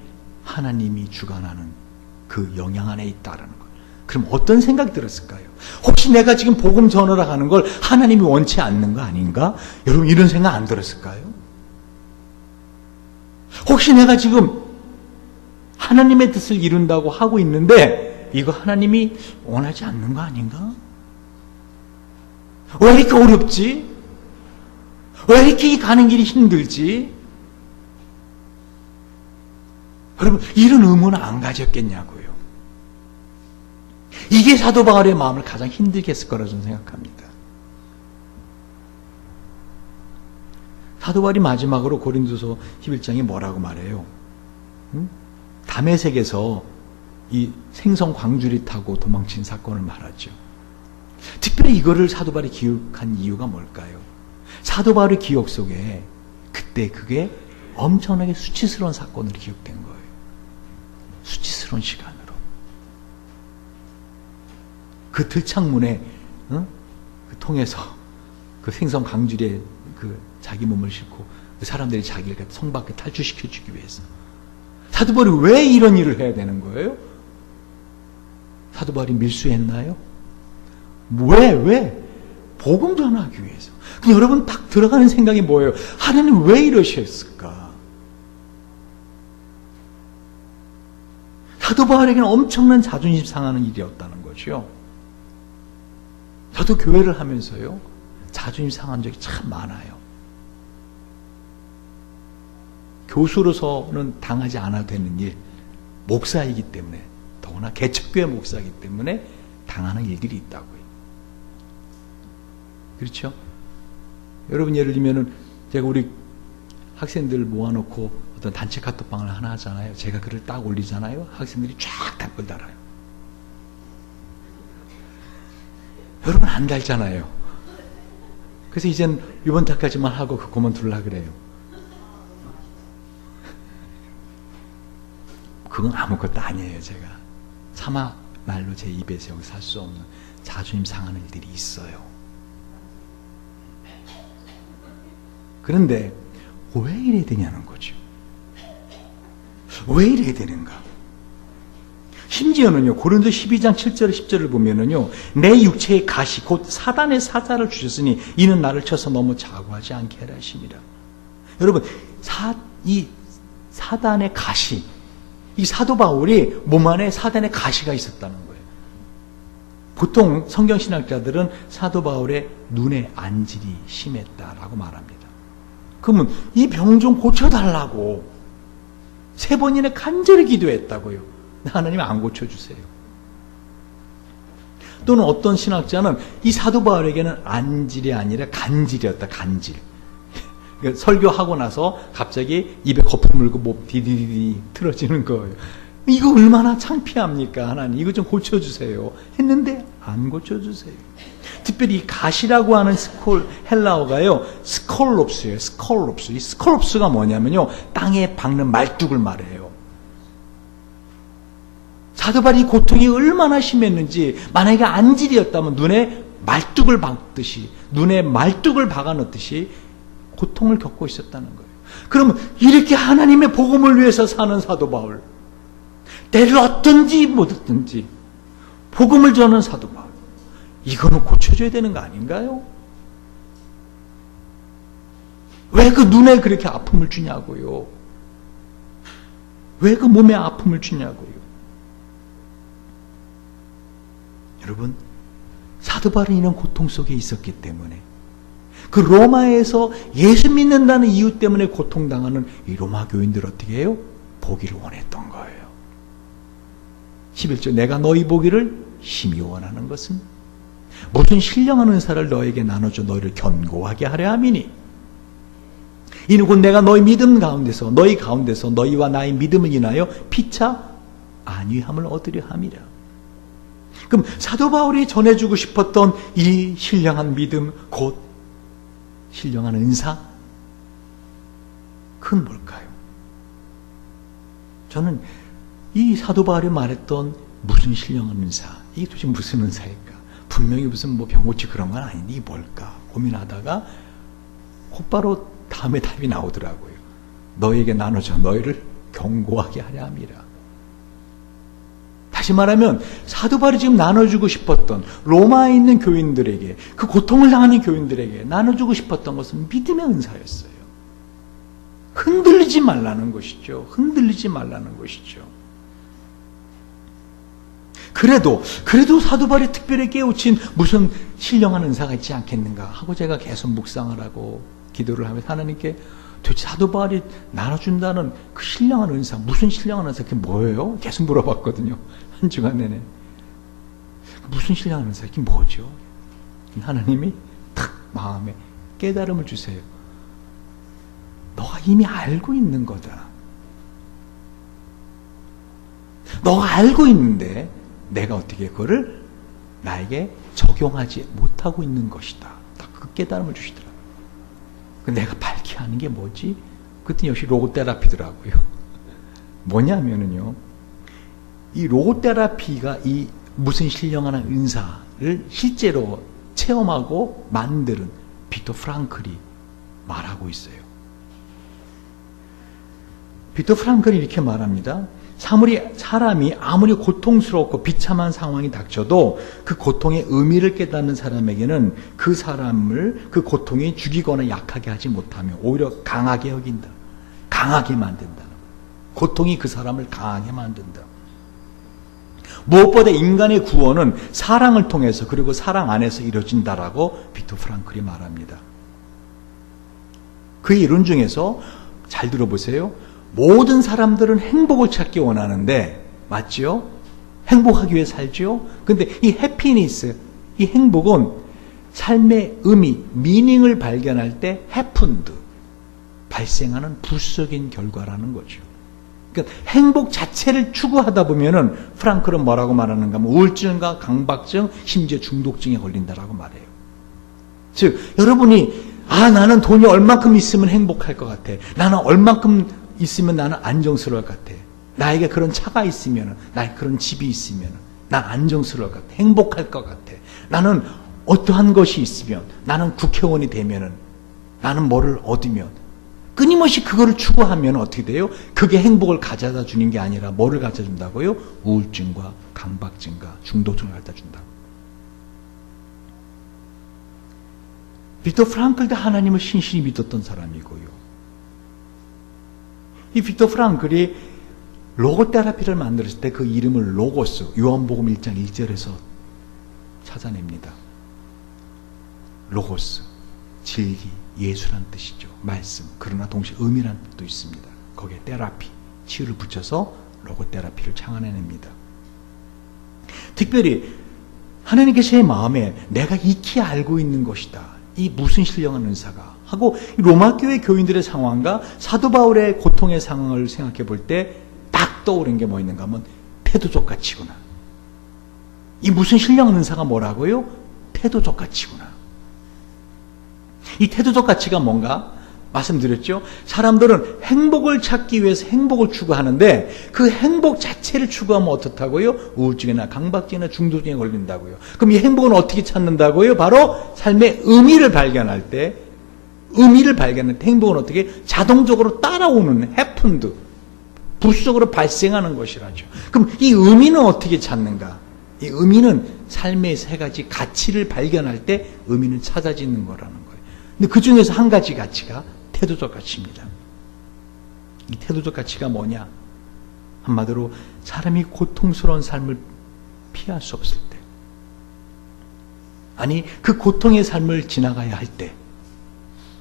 하나님이 주관하는 그 영향 안에 있다라는 걸. 그럼 어떤 생각이 들었을까요? 혹시 내가 지금 복음 전하러 가는 걸 하나님이 원치 않는 거 아닌가? 여러분 이런 생각 안 들었을까요? 혹시 내가 지금 하나님의 뜻을 이룬다고 하고 있는데 이거 하나님이 원하지 않는 거 아닌가? 왜 이렇게 어렵지? 왜 이렇게 가는 길이 힘들지? 여러분 이런 의문은 안 가졌겠냐고요. 이게 사도 바울의 마음을 가장 힘들게 했을 거라고 저는 생각합니다. 사도 바울이 마지막으로 고린도서 11장에 뭐라고 말해요? 다메섹에서 이 생선 광주리 타고 도망친 사건을 말하죠. 특별히 이거를 사도 바울이 기억한 이유가 뭘까요? 사도 바울의 기억 속에 그때 그게 엄청나게 수치스러운 사건으로 기억된 거예요. 수치스러운 시간으로. 그 들창문에 그 통해서 그 생선 광주리에 그 자기 몸을 싣고 그 사람들이 자기를 성 밖에 탈출시켜주기 위해서. 사도 바울이 왜 이런 일을 해야 되는 거예요? 사도 바울이 밀수했나요? 왜? 복음 전하기 위해서. 근데 여러분 딱 들어가는 생각이 뭐예요? 하나님 왜 이러셨을까? 사도 바울에게는 엄청난 자존심 상하는 일이었다는 거죠. 저도 교회를 하면서요, 자존심 상한 적이 참 많아요. 교수로서는 당하지 않아도 되는 일, 목사이기 때문에, 더구나 개척교회 목사이기 때문에 당하는 일들이 있다고요. 그렇죠? 여러분 예를 들면은 제가 우리 학생들 모아놓고 어떤 단체 카톡방을 하나 하잖아요. 제가 글을 딱 올리잖아요. 학생들이 쫙 답글 달아요. 여러분 안 달잖아요. 그래서 이젠 이번 달까지만 하고 그거만 둘라 그래요. 그건 아무것도 아니에요. 제가 차마 말로 제 입에서 여기서 할 수 없는 자존심 상하는 일들이 있어요. 그런데 왜 이래야 되냐는 거죠. 왜 이래야 되는가? 심지어는요, 고린도 12장 7절 10절을 보면은요, 내 육체의 가시 곧 사단의 사자를 주셨으니 이는 나를 쳐서 너무 자고하지 않게 하라 하심이라. 여러분 이 사단의 가시, 이 사도 바울이 몸 안에 사단의 가시가 있었다는 거예요. 보통 성경신학자들은 사도 바울의 눈의 안질이 심했다라고 말합니다. 그러면 이 병 좀 고쳐달라고 3번이나 간절히 기도했다고요. 하나님 안 고쳐주세요. 또는 어떤 신학자는 이 사도 바울에게는 안질이 아니라 간질이었다. 간질. 설교하고 나서 갑자기 입에 거품 물고 목 디디디디 틀어지는 거예요. 이거 얼마나 창피합니까? 하나님 이거 좀 고쳐주세요 했는데 안 고쳐주세요. 특별히 이 가시라고 하는 헬라어가요 스콜롭스예요. 스콜롭스. 이 스콜롭스가 뭐냐면요 땅에 박는 말뚝을 말해요. 사도 바울이 고통이 얼마나 심했는지, 만약에 안질이었다면 눈에 말뚝을 박듯이, 눈에 말뚝을 박아 넣듯이 고통을 겪고 있었다는 거예요. 그러면 이렇게 하나님의 복음을 위해서 사는 사도 바울, 때를 어떤지 못했든지 복음을 전하는 사도 바울, 이거는 고쳐줘야 되는 거 아닌가요? 왜 그 눈에 그렇게 아픔을 주냐고요? 왜 그 몸에 아픔을 주냐고요? 여러분, 사도 바울은 이런 고통 속에 있었기 때문에, 그 로마에서 예수 믿는다는 이유 때문에 고통당하는 이 로마 교인들 어떻게 해요? 보기를 원했던 거예요. 11절, 내가 너희 보기를 심히 원하는 것은 무슨 신령한 은사를 너에게 나눠줘 너희를 견고하게 하려 함이니, 이는 곧 내가 너희 믿음 가운데서, 너희 가운데서 너희와 나의 믿음을 인하여 피차 안위함을 얻으려 함이라. 그럼 사도 바울이 전해주고 싶었던 이 신령한 믿음, 곧 신령한 은사, 그건 뭘까요? 저는 이 사도 바울이 말했던 무슨 신령한 은사, 이게 도대체 무슨 은사일까? 분명히 무슨 뭐 병고치 그런 건 아닌데 이게 뭘까 고민하다가 곧바로 다음에 답이 나오더라고요. 너에게 나눠줘 너희를 견고하게 하려 함이라. 다시 말하면 사도 바울이 지금 나눠주고 싶었던, 로마에 있는 교인들에게, 그 고통을 당하는 교인들에게 나눠주고 싶었던 것은 믿음의 은사였어요. 흔들리지 말라는 것이죠. 흔들리지 말라는 것이죠. 그래도 사도 바울이 특별히 깨우친 무슨 신령한 은사가 있지 않겠는가 하고 제가 계속 묵상을 하고 기도를 하면서 하나님께 도대체 사도 바울이 나눠준다는 그 신령한 은사, 무슨 신령한 은사, 그게 뭐예요? 계속 물어봤거든요. 한 주간 내내. 무슨 신령한 은사, 그게 뭐죠? 하나님이 탁 마음에 깨달음을 주세요. 너가 이미 알고 있는 거다. 너가 알고 있는데 내가 어떻게 그거를 나에게 적용하지 못하고 있는 것이다. 딱 그 깨달음을 주시더라고요. 내가 밝히 하는 게 뭐지? 그때 역시 로고테라피더라고요. 뭐냐면은요, 이 로고테라피가 이 무슨 신령한 은사를 실제로 체험하고 만드는 빅터 프랑클이 말하고 있어요. 빅터 프랑클이 이렇게 말합니다. 사람이 아무리 고통스럽고 비참한 상황이 닥쳐도 그 고통의 의미를 깨닫는 사람에게는 그 사람을 그 고통이 죽이거나 약하게 하지 못하며 오히려 강하게 여긴다. 강하게 만든다. 고통이 그 사람을 강하게 만든다. 무엇보다 인간의 구원은 사랑을 통해서, 그리고 사랑 안에서 이루어진다라고 빅터 프랑클이 말합니다. 그 이론 중에서 잘 들어보세요. 모든 사람들은 행복을 찾기 원하는데, 맞죠? 행복하기 위해 살죠? 근데 이 해피니스, 이 행복은 삶의 의미, 미닝을 발견할 때 해픈드, 발생하는 부수적인 결과라는 거죠. 그러니까 행복 자체를 추구하다 보면은 프랑클은 뭐라고 말하는가 하면 우울증과 강박증, 심지어 중독증에 걸린다라고 말해요. 즉, 여러분이 나는 돈이 얼만큼 있으면 행복할 것 같아. 나는 얼만큼 있으면 나는 안정스러울 것 같아. 나에게 그런 차가 있으면, 나에게 그런 집이 있으면 난 안정스러울 것 같아. 행복할 것 같아. 나는 어떠한 것이 있으면, 나는 국회의원이 되면, 나는 뭐를 얻으면, 끊임없이 그거를 추구하면 어떻게 돼요? 그게 행복을 가져다 주는 게 아니라 뭐를 가져다 준다고요? 우울증과 강박증과 중독증을 가져다 준다. 빅터 프랑클도 하나님을 신실히 믿었던 사람이고요. 이 빅터 프랑클이 로고테라피를 만들었을 때 그 이름을 로고스, 요한복음 1장 1절에서 찾아냅니다. 로고스, 진리, 예수란 뜻이죠. 말씀. 그러나 동시에 의미란 뜻도 있습니다. 거기에 테라피, 치유를 붙여서 로고테라피를 창안해냅니다. 특별히 하나님께서 제 마음에 내가 익히 알고 있는 것이다. 이 무슨 신령한 은사가 하고 로마 교회 교인들의 상황과 사도 바울의 고통의 상황을 생각해 볼 때 딱 떠오른 게 뭐 있는가 하면 태도적 가치구나. 이 무슨 신령 은사가 뭐라고요? 태도적 가치구나. 이 태도적 가치가 뭔가? 말씀드렸죠? 사람들은 행복을 찾기 위해서 행복을 추구하는데 그 행복 자체를 추구하면 어떻다고요? 우울증이나 강박증이나 중독증에 걸린다고요. 그럼 이 행복은 어떻게 찾는다고요? 바로 삶의 의미를 발견할 때, 행복은 어떻게? 자동적으로 따라오는 해픈드, 부수적으로 발생하는 것이라죠. 그럼 이 의미는 어떻게 찾는가? 이 의미는 삶의 세 가지 가치를 발견할 때 의미는 찾아지는 거라는 거예요. 근데 그 중에서 한 가지 가치가 태도적 가치입니다. 이 태도적 가치가 뭐냐? 한마디로 사람이 고통스러운 삶을 피할 수 없을 때, 아니 그 고통의 삶을 지나가야 할 때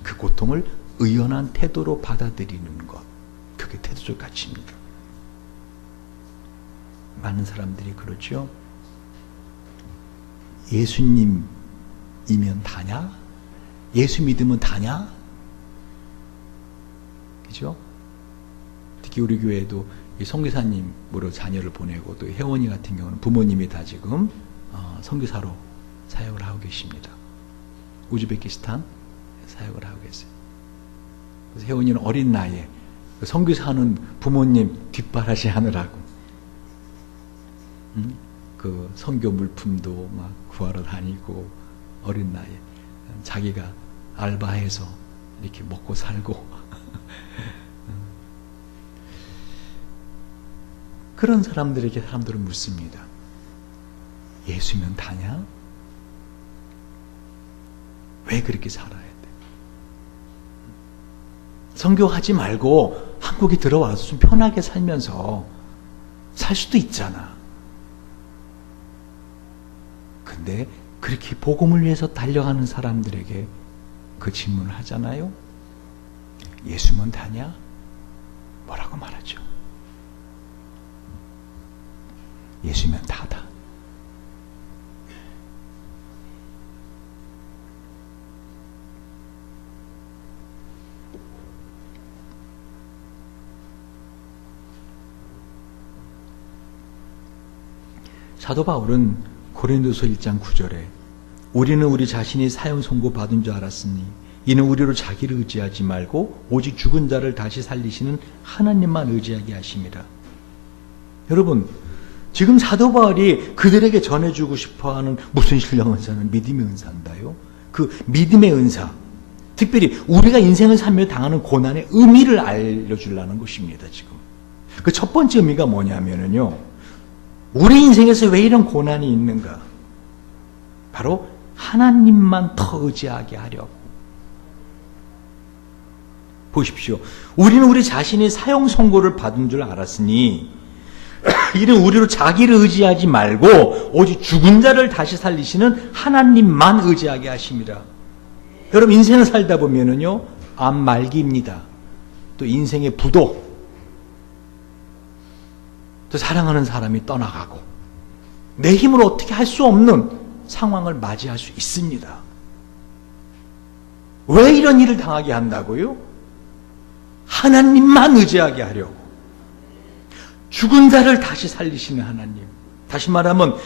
그 고통을 의연한 태도로 받아들이는 것, 그게 태도적 가치입니다. 많은 사람들이 그러죠. 예수님이면 다냐? 예수 믿으면 다냐? 그죠? 특히 우리 교회도 선교사님으로 자녀를 보내고 또 혜원이 같은 경우는 부모님이 다 지금 선교사로 사역을 하고 계십니다. 우즈베키스탄 사역을 하고 계세요. 그래서 혜원이는 어린 나이에 선교사는 부모님 뒷바라지 하느라고 그 선교 물품도 막 구하러 다니고 어린 나이에 자기가 알바해서 이렇게 먹고 살고 그런 사람들에게 사람들은 묻습니다. 예수면 다냐? 왜 그렇게 살아야 돼? 선교하지 말고 한국에 들어와서 좀 편하게 살면서 살 수도 있잖아. 근데 그렇게 복음을 위해서 달려가는 사람들에게 그 질문을 하잖아요. 예수면 다냐? 뭐라고 말하죠? 예수면 다다. 사도 바울은 고린도서 1장 9절에 우리는 우리 자신이 사형 선고 받은 줄 알았으니 이는 우리로 자기를 의지하지 말고 오직 죽은 자를 다시 살리시는 하나님만 의지하게 하심이라. 여러분, 지금 사도 바울이 그들에게 전해주고 싶어하는 무슨 신령 은사는 믿음의 은사인가요? 그 믿음의 은사, 특별히 우리가 인생을 살며 당하는 고난의 의미를 알려주려는 것입니다. 지금 그 첫 번째 의미가 뭐냐면요, 우리 인생에서 왜 이런 고난이 있는가? 바로 하나님만 더 의지하게 하려고. 보십시오. 우리는 우리 자신이 사형 선고를 받은 줄 알았으니 이는 우리로 자기를 의지하지 말고 오직 죽은 자를 다시 살리시는 하나님만 의지하게 하십니다. 여러분, 인생을 살다 보면은요, 암 말기입니다. 또 인생의 부도, 또 사랑하는 사람이 떠나가고 내 힘으로 어떻게 할 수 없는 상황을 맞이할 수 있습니다. 왜 이런 일을 당하게 한다고요? 하나님만 의지하게 하려고. 죽은 자를 다시 살리시는 하나님. 다시 말하면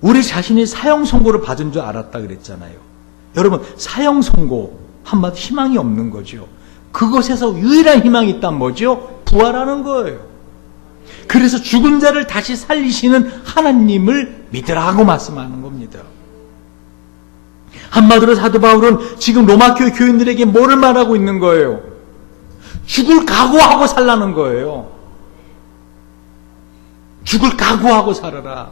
우리 자신이 사형 선고를 받은 줄 알았다 그랬잖아요. 여러분, 사형 선고 한마디 희망이 없는 거죠. 그것에서 유일한 희망이 있다면 뭐죠? 부활하는 거예요. 그래서 죽은 자를 다시 살리시는 하나님을 믿으라고 말씀하는 겁니다. 한마디로 사도 바울은 지금 로마 교회 교인들에게 뭐를 말하고 있는 거예요? 죽을 각오하고 살라는 거예요. 죽을 각오하고 살아라.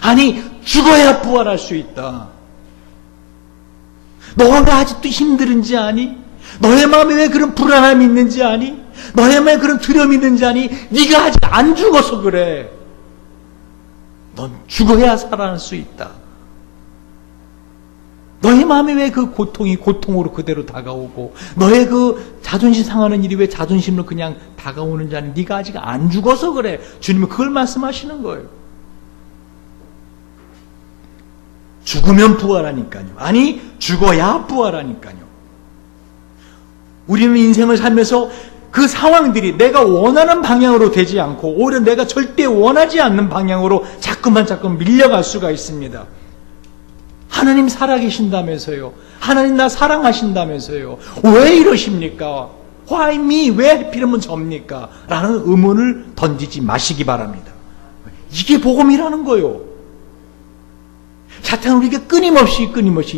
아니, 죽어야 부활할 수 있다. 너가 아직도 힘들은지 아니? 너의 마음에 왜 그런 불안함이 있는지 아니? 너의 마음에 그런 두려움이 있는지 아니? 네가 아직 안 죽어서 그래. 넌 죽어야 살아날 수 있다. 너의 마음에 왜 그 고통이 고통으로 그대로 다가오고 너의 그 자존심 상하는 일이 왜 자존심으로 그냥 다가오는지 아니? 네가 아직 안 죽어서 그래. 주님은 그걸 말씀하시는 거예요. 죽으면 부활하니까요. 아니, 죽어야 부활하니까요. 우리는 인생을 살면서 그 상황들이 내가 원하는 방향으로 되지 않고 오히려 내가 절대 원하지 않는 방향으로 자꾸만 밀려갈 수가 있습니다. 하나님 살아계신다면서요. 하나님 나 사랑하신다면서요. 왜 이러십니까? Why me? 왜 하필이면 접니까? 라는 의문을 던지지 마시기 바랍니다. 이게 복음이라는 거요. 사탄은 우리에게 끊임없이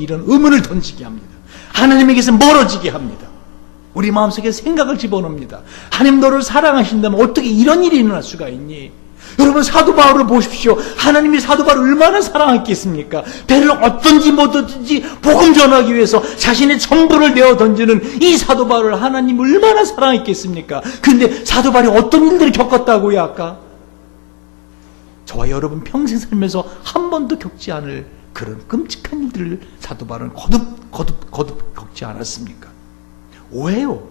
이런 의문을 던지게 합니다. 하나님에게서 멀어지게 합니다. 우리 마음속에 생각을 집어넣습니다. 하나님 너를 사랑하신다면 어떻게 이런 일이 일어날 수가 있니? 여러분 사도 바울을 보십시오. 하나님이 사도 바울을 얼마나 사랑했겠습니까? 배를 어떤지 뭐든지 복음 전하기 위해서 자신의 전부를 내어 던지는 이 사도 바울을 하나님 얼마나 사랑했겠습니까? 그런데 사도 바울이 어떤 일들을 겪었다고요 아까? 저와 여러분 평생 살면서 한 번도 겪지 않을 그런 끔찍한 일들을 사도 바울은 거듭 겪지 않았습니까? 왜요?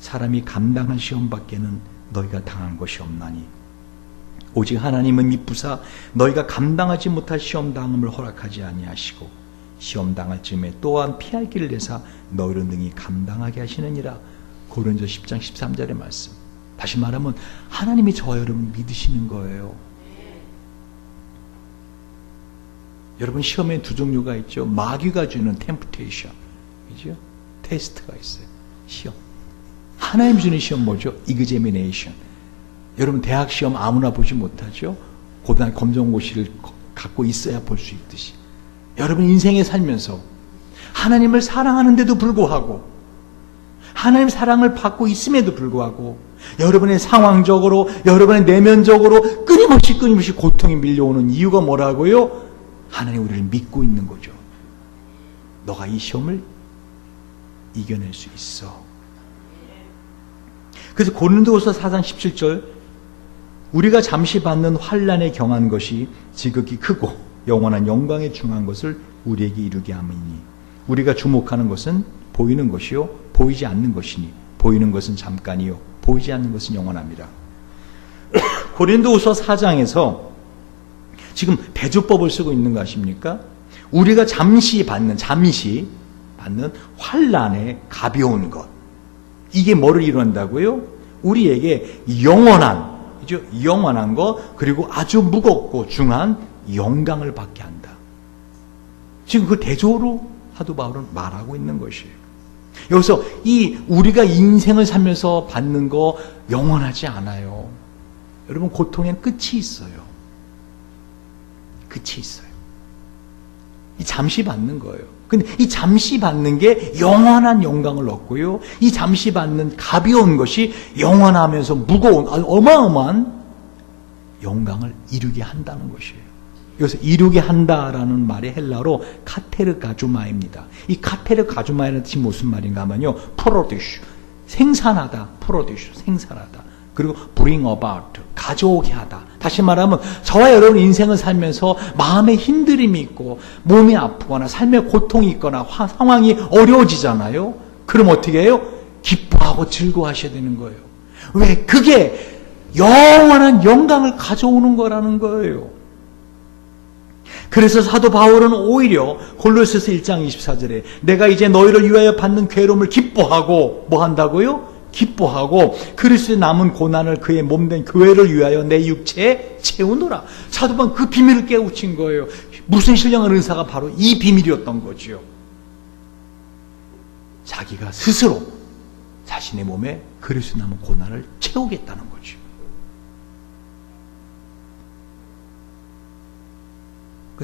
사람이 감당한 시험밖에는 너희가 당한 것이 없나니 오직 하나님은 미쁘사 너희가 감당하지 못할 시험당함을 허락하지 아니하시고 시험당할 즈음에 또한 피할 길을 내사 너희를 능히 감당하게 하시느니라. 고린도 10장 13절의 말씀. 다시 말하면 하나님이 저와 여러분 믿으시는 거예요. 여러분 시험에 두 종류가 있죠. 마귀가 주는 템프테이션, 그죠? 테스트가 있어요. 시험. 하나님 주는 시험 뭐죠? 이그제미네이션. 여러분 대학 시험 아무나 보지 못하죠. 고등학교 검정고시를 갖고 있어야 볼 수 있듯이 여러분 인생에 살면서 하나님을 사랑하는데도 불구하고 하나님 사랑을 받고 있음에도 불구하고 여러분의 상황적으로 여러분의 내면적으로 끊임없이 고통이 밀려오는 이유가 뭐라고요? 하나님 우리를 믿고 있는 거죠. 너가 이 시험을 이겨낼 수 있어. 그래서 고린도후서 4장 17절 우리가 잠시 받는 환난에 경한 것이 지극히 크고 영원한 영광에 중한 것을 우리에게 이루게 함이니 우리가 주목하는 것은 보이는 것이요 보이지 않는 것이니 보이는 것은 잠깐이요 보이지 않는 것은 영원합니다. 고린도후서 4장에서 지금 대조법을 쓰고 있는 거 아십니까? 우리가 잠시 받는 환난의 가벼운 것. 이게 뭐를 이룬다고요? 우리에게 영원한 것, 그리고 아주 무겁고 중한 영광을 받게 한다. 지금 그 대조로 사도 바울은 말하고 있는 것이에요. 여기서 우리가 인생을 살면서 받는 거 영원하지 않아요. 여러분 고통엔 끝이 있어요. 이 잠시 받는 거예요. 근데 이 잠시 받는 게 영원한 영광을 얻고요. 이 잠시 받는 가벼운 것이 영원하면서 무거운 어마어마한 영광을 이루게 한다는 것이에요. 여기서 이루게 한다라는 말이 헬라어로 카테르가주마입니다. 이 카테르가주마라는 뜻이 무슨 말인가 하면요. 프로듀스, 생산하다. 그리고 bring about, 가져오게 하다. 다시 말하면 저와 여러분 인생을 살면서 마음에 힘들임이 있고 몸이 아프거나 삶에 고통이 있거나 상황이 어려워지잖아요. 그럼 어떻게 해요? 기뻐하고 즐거워하셔야 되는 거예요. 왜? 그게 영원한 영광을 가져오는 거라는 거예요. 그래서 사도 바울은 오히려 골로새서 1장 24절에 내가 이제 너희를 위하여 받는 괴로움을 기뻐하고 뭐 한다고요? 기뻐하고 그리스도의 남은 고난을 그의 몸된 교회를 위하여 내 육체에 채우노라. 사도 바울은 그 비밀을 깨우친 거예요. 무슨 신령한 은사가 바로 이 비밀이었던 거죠. 자기가 스스로 자신의 몸에 그리스도의 남은 고난을 채우겠다는 거죠.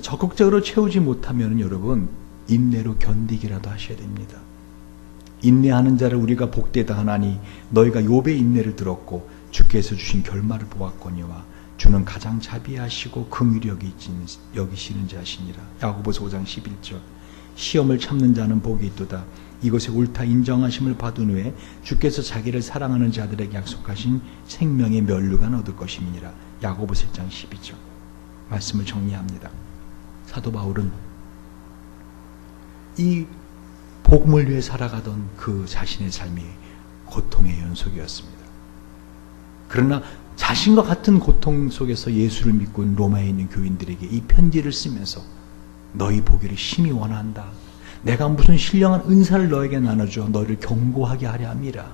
적극적으로 채우지 못하면 여러분 인내로 견디기라도 하셔야 됩니다. 인내하는 자를 우리가 복되다 하나니 너희가 욥의 인내를 들었고 주께서 주신 결말을 보았거니와 주는 가장 자비하시고 긍휼히 여기시는 자시니라. 야고보서 5장 11절 시험을 참는 자는 복이 있도다. 이것에 옳다 인정하심을 받은 후에 주께서 자기를 사랑하는 자들에게 약속하신 생명의 면류관 얻을 것임이니라. 야고보서 1장 12절 말씀을 정리합니다. 사도 바울은 이 복음을 위해 살아가던 그 자신의 삶이 고통의 연속이었습니다. 그러나 자신과 같은 고통 속에서 예수를 믿고 있는 로마에 있는 교인들에게 이 편지를 쓰면서 너희 보기를 심히 원한다. 내가 무슨 신령한 은사를 너에게 나눠줘 너를 견고하게 하려 함이라.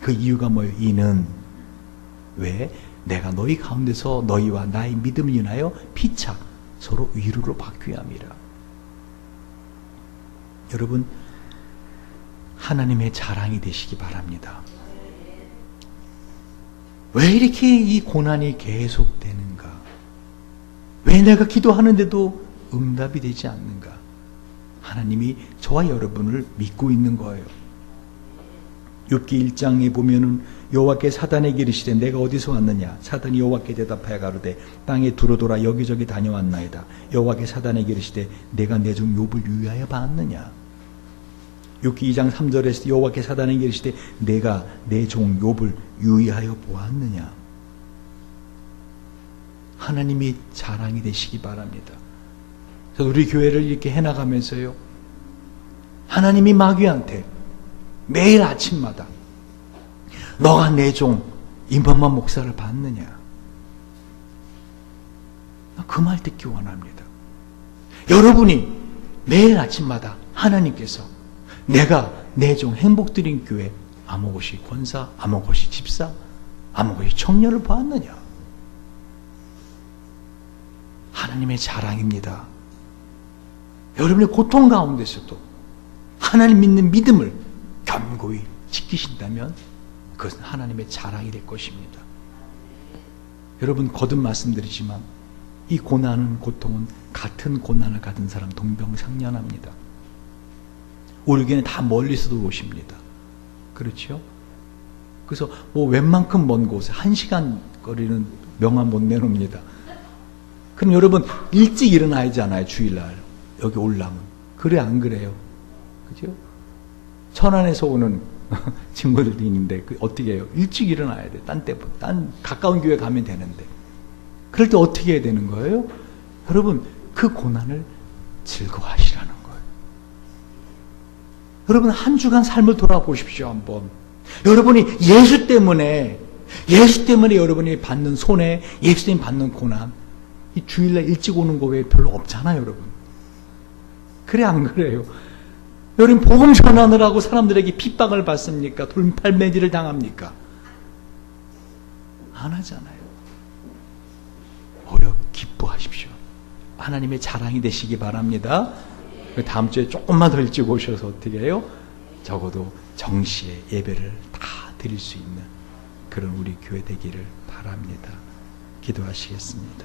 그 이유가 뭐예요? 이는 왜? 내가 너희 가운데서 너희와 나의 믿음을 인하여 피차 서로 위로를 받기 위함이라. 여러분, 하나님의 자랑이 되시기 바랍니다. 왜 이렇게 이 고난이 계속되는가? 왜 내가 기도하는데도 응답이 되지 않는가? 하나님이 저와 여러분을 믿고 있는 거예요. 욥기 1장에 보면은 여호와께 사단에게 이르시되 내가 어디서 왔느냐? 사단이 여호와께 대답하여 가로되 땅에 두루돌아 여기저기 다녀왔나이다. 여호와께 사단에게 이르시되 내가 내 종 욥을 유의하여 봤느냐? 욥기 2장 3절에서 여호와께 사단에게 이르시되 내가 내 종 욥을 유의하여 보았느냐? 하나님이 자랑이 되시기 바랍니다. 그래서 우리 교회를 이렇게 해나가면서요, 하나님이 마귀한테 매일 아침마다 너가 내 종 임범만 목사를 봤느냐? 그 말 듣기 원합니다. 여러분이 매일 아침마다 하나님께서 내가 내 종 행복드림 교회 아무것이 권사, 아무것이 집사, 아무것이 청년을 보았느냐? 하나님의 자랑입니다. 여러분의 고통 가운데서도 하나님 믿는 믿음을 견고히 지키신다면 그것은 하나님의 자랑이 될 것입니다. 여러분, 거듭 말씀드리지만 이 고난은, 고통은 같은 고난을 가진 사람 동병상련합니다. 우리 교회는 다 멀리서도 오십니다. 그렇죠? 그래서 뭐 웬만큼 먼 곳에 1시간 거리는 명함 못 내놓습니다. 그럼 여러분 일찍 일어나야잖아요. 주일날 여기 올라면. 그래 안 그래요? 그죠? 천안에서 오는 친구들도 있는데 어떻게 해요? 일찍 일어나야 돼. 딴 가까운 교회 가면 되는데. 그럴 때 어떻게 해야 되는 거예요? 여러분, 그 고난을 즐거워하시라는 거예요. 여러분, 한 주간 삶을 돌아보십시오. 한번. 여러분이 예수 때문에 여러분이 받는 손해, 예수님 받는 고난, 이 주일날 일찍 오는 거 외에 별로 없잖아요. 여러분. 그래 안 그래요? 여러분, 복음 전하느라고 사람들에게 핍박을 받습니까? 돌팔매질을 당합니까? 안 하잖아요. 오히려 기뻐하십시오. 하나님의 자랑이 되시기 바랍니다. 다음 주에 조금만 더 일찍 오셔서 어떻게 해요? 적어도 정시에 예배를 다 드릴 수 있는 그런 우리 교회 되기를 바랍니다. 기도하시겠습니다.